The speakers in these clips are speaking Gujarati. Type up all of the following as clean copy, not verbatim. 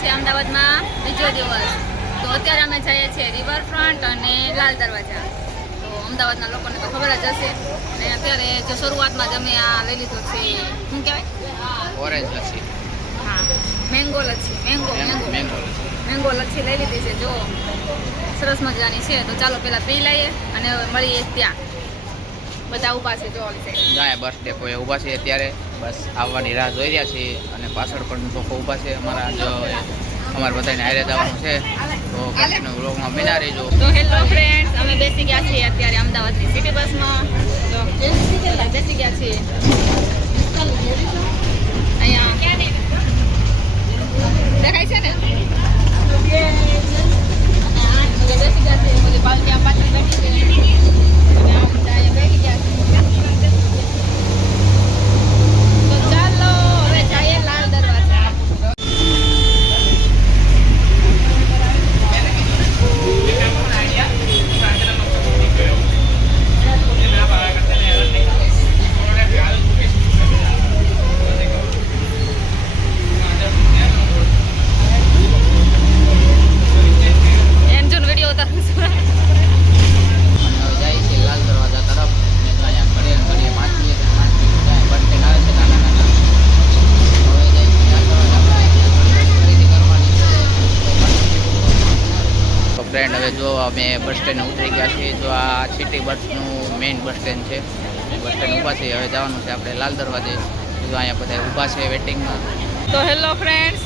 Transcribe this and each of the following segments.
છે અમદાવાદમાં બીજો દિવસ. તો અત્યારે અમે જઈએ છીએ રિવરફ્રન્ટ અને લાલ દરવાજા. તો અમદાવાદના લોકોને તો ખબર જ હશે. અને અત્યારે જો શરૂઆતમાં જ અમે આ લઈ લીધું છે, શું કહેવાય? ઓરેન્જ લસ્સી. હા, મેંગો લચ્છી. મેંગો લચ્છી લઈ લીધી છે. જો સરસ મજાની છે. તો ચાલો પહેલાં પી લઈએ અને મળીએ ત્યાં. બધા ઊભા છે જો જાય બસ ડેપોએ ઊભા છે અત્યારે. બસ આવવાની રાહ જોઈ રહ્યા છીએ અને પાછળ પણ લોકો ઊભા છે. અમારે બધાને હારે જવાનું છે. તો કન્ટિન્યુ વ્લોગમાં બિના રહેજો. તો હેલો ફ્રેન્ડ્સ, અમે બેસી ગયા છીએ અત્યારે અમદાવાદની સિટી બસમાં. તો બેસી ગયા છીએ અહીંયા. દેખાય છે ને? બેસી ગયા છે. બધી પાલકી પાછળ બેઠી છે. ફ્રેન્ડ, હવે જો અમે બસ સ્ટેન્ડ ઉતરી ગયા છીએ. જો આ સિટી બસનું મેઇન બસ સ્ટેન્ડ છે. બસ સ્ટેન્ડ ઊભા છે. હવે જવાનું છે આપણે લાલ દરવાજે. જો અહીંયા બધા ઊભા છે વેટિંગમાં. તો હેલો ફ્રેન્ડ્સ,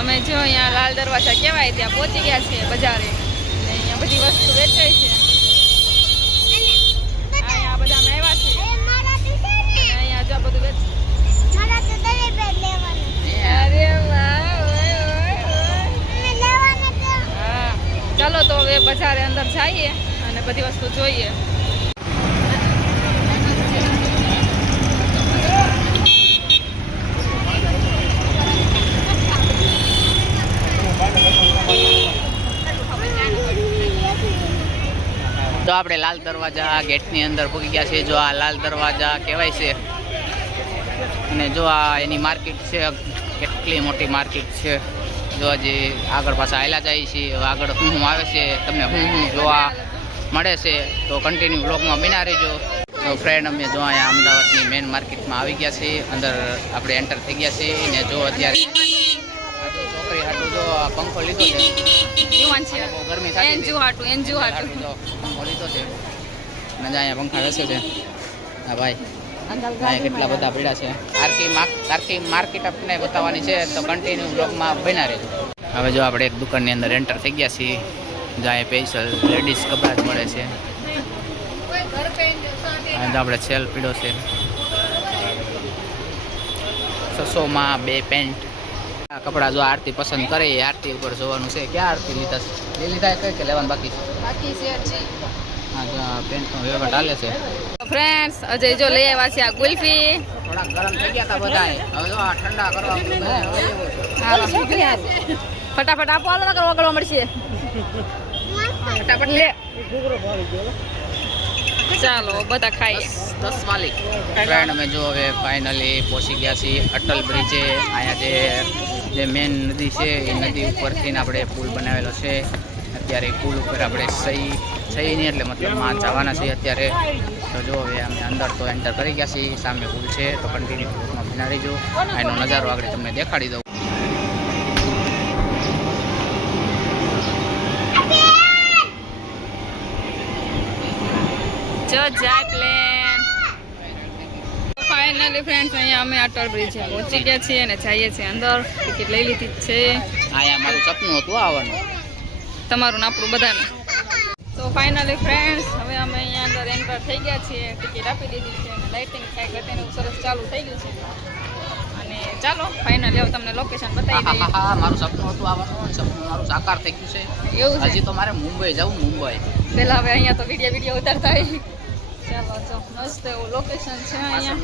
અમે જો અહીંયા લાલ દરવાજા કહેવાય ત્યાં પહોંચી ગયા છીએ બજારે. અહીંયા બધી વસ્તુ વેચાય છે. અહીંયા બધા અમે આવ્યા છીએ. અહીંયા જો બધું વેચ. અરે વાહ, ચાલો તો હવે બજારે અંદર જઈએ અને બધી વસ્તુ જોઈએ. તો આપણે લાલ દરવાજા ગેટની અંદર પહોંચી ગયા છીએ. જો આ લાલ દરવાજા કહેવાય છે. અને જો આ એની માર્કેટ છે, કેટલી મોટી માર્કેટ છે. જો હજી આગળ પાછા આવેલા જાય છે. હવે આગળ શું આવે છે, તમને શું જોવા મળે છે, તો કન્ટિન્યુ બ્લોગમાં બિના રહેજો. તો ફ્રેન્ડ, અમે જો અહીંયા અમદાવાદની મેઇન માર્કેટમાં આવી ગયા છીએ. અંદર આપણે એન્ટર થઈ ગયા છીએ. ને જો અત્યારે છોકરી હાટું જો પંખો લીધો છે. બહુ ગરમી થાય જો પંખો લીધો છે. અને અહીંયા પંખા બેસે છે. હા ભાઈ, અહીંયા કેટલા બધા પીડા છે. આરકી માર્કેટ આપણે બતાવવાની છે. તો કન્ટિન્યુ બ્લોગમાં બના રહેજો. હવે જો આપણે એક દુકાનની અંદર એન્ટર થઈ ગયા છીએ. જ્યાં સ્પેશિયલ લેડીઝ કપડાં જ મળે છે. આપણે સેલ પીડો છે. 600માં 2 પેન્ટ. આ કપડાં જો આરતી પસંદ કરે એ આરતી ઉપર જોવાનું છે. ક્યાં આરતી લીધા છે? લીધા કઈ કે લેવાનું બાકી છે? હા, જો પેન્ટનો વ્યવહાર ચાલે છે. ફ્રેન્ડ્સ, અજય જો લઈ આવ્યા છે આ ગુલ્ફી. થોડા ગરમ થઈ ગયા હતા બધા. હવે જો આ ઠંડા કરવા ફટાફટ આપો, હાલો નકર ઓગળવા મળશે. ફટાફટ લે. ચાલો બધા ખાઈ 10 માલિક. ફ્રેન્ડ, અમે જો હવે ફાઇનલી પહોંચી ગયા છીએ અટલ બ્રિજે. અહીંયા જે મેઇન નદી છે એ નદી ઉપરથી આપણે પુલ બનાવેલો છે. અત્યારે પુલ ઉપર આપણે સહી નહીં એટલે મતલબમાં જવાના છીએ અત્યારે. તો જો હવે અમે અંદર તો એન્ટર કરી ગયા છીએ. સામે પુલ છે. તો કન્ટિન્યુ પુલમાં બિના રહીજો. એનો નજારો આગળ તમને દેખાડી દઉં. જો જાય પ્લેન. ફાઇનલી ફ્રેન્ડ્સ, અહીંયા અમે અટલ બ્રિજે પહોંચી ગયા છીએ અને જઈએ છીએ અંદર. ટિકિટ લઈ લીધી છે. અહીંયા મારું સપનું હતું આવવાનું. તમારું ને આપણું બધાનું. તો ફાઇનલી ફ્રેન્ડ્સ, હવે અમે અહીંયા અંદર એન્ટર થઈ ગયા છીએ. ટિકિટ આપી દીધી છે અને લાઇટિંગ કાંઈ ઘટેનું સરસ ચાલુ થઈ ગયું છે. અને ચાલો ફાઇનલી હવે તમને લોકેશન બતાવી દઈએ. હા, મારું સપનું હતું આવવાનું. સપનું મારું સાકાર થઈ ગયું છે. એવું છે? હજી તો મારે મુંબઈ જવું. મુંબઈ પહેલાં હવે અહીંયા તો વિડીયો ઉતારતા હોય. ચાલો જો મસ્ત એવું લોકેશન છે અહીંયા.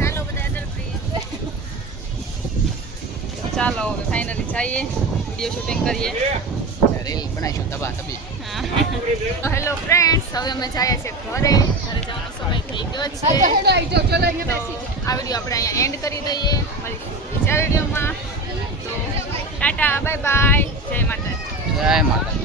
હાલો બધા અટલ બ્રિજ. ચાલો હવે ફાઇનલી જઈએ, વિડીયો શૂટિંગ કરીએ. રીલ બનાવીશું તબા તબી. હેલો ફ્રેન્ડ્સ, હવે અમે જઈએ છીએ ઘરે. ઘરે જવાનો સમય થઈ ગયો છે. આ આ વિડીયો આપણે અહીંયા એન્ડ કરી દઈએ. મળીશું બીજા વિડીયોમાં. તો ટાટા, બાય બાય, જય માતાજી. જય માતા.